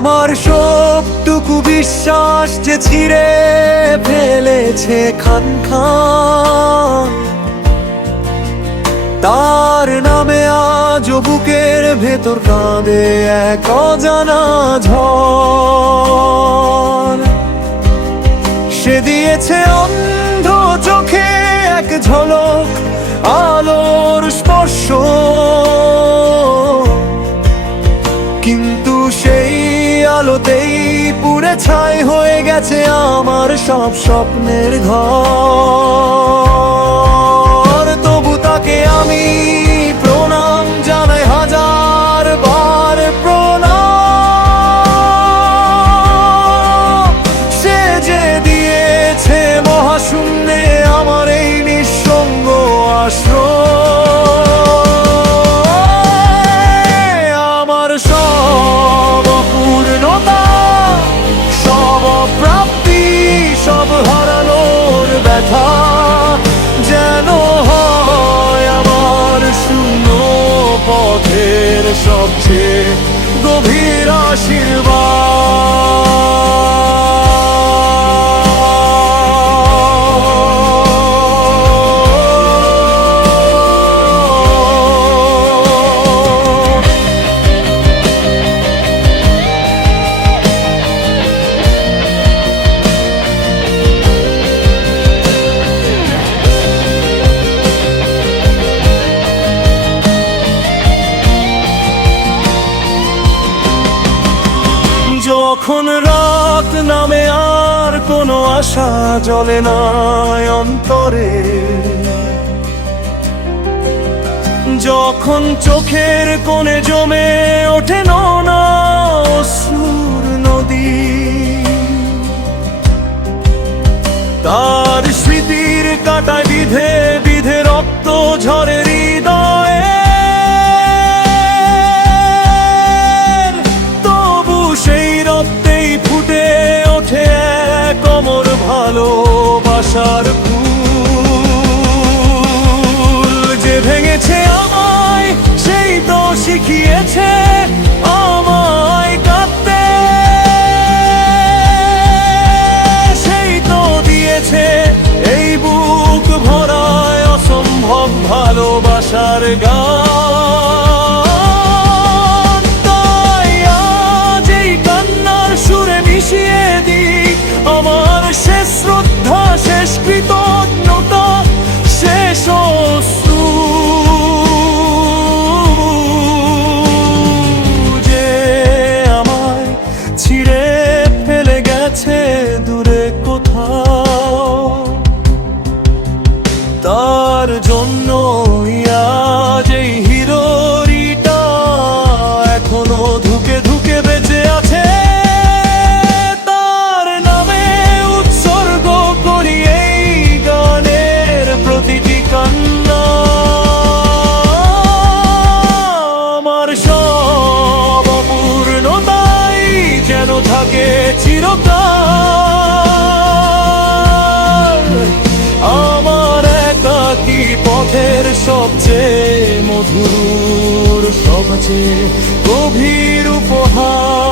আমার সবটুকু বিশ্বাস যে ছিঁড়ে ফেলেছে খান খান। তার নামে আজ বুকের ভেতর কাঁদে এক অজানা ঝড়। সে দিয়েছে অন্ধ চোখে এক ঝলক আলোর পুরে ছাই হয়ে গেছে আমার সব স্বপ্নের ঘর। ব্যথা যেন হয় আমার শূন্য পথের সবচেয়ে গভীর আশীর্বাদ। যখন রাত নামে আর কোনো আশা জ্বলে না অন্তরে। যখন চোখের কোণে জমে ওঠে না নদী, তার স্মৃতির কাটায় বিধে বিধে রক্ত ঝরে হৃদয়ে। ভালোবাসার ফুল যে ভেঙেছে আমায়, সেই তো শিখিয়েছে আমায় কাঁদতে। সেই দিয়েছে এই বুক ভরায় অসম্ভব ভালোবাসার গান। ফেলে গেছে দূরে থাকে চিরকাল আমার একাকি পথের সবচেয়ে মধুর সবচেয়ে গভীর উপহার।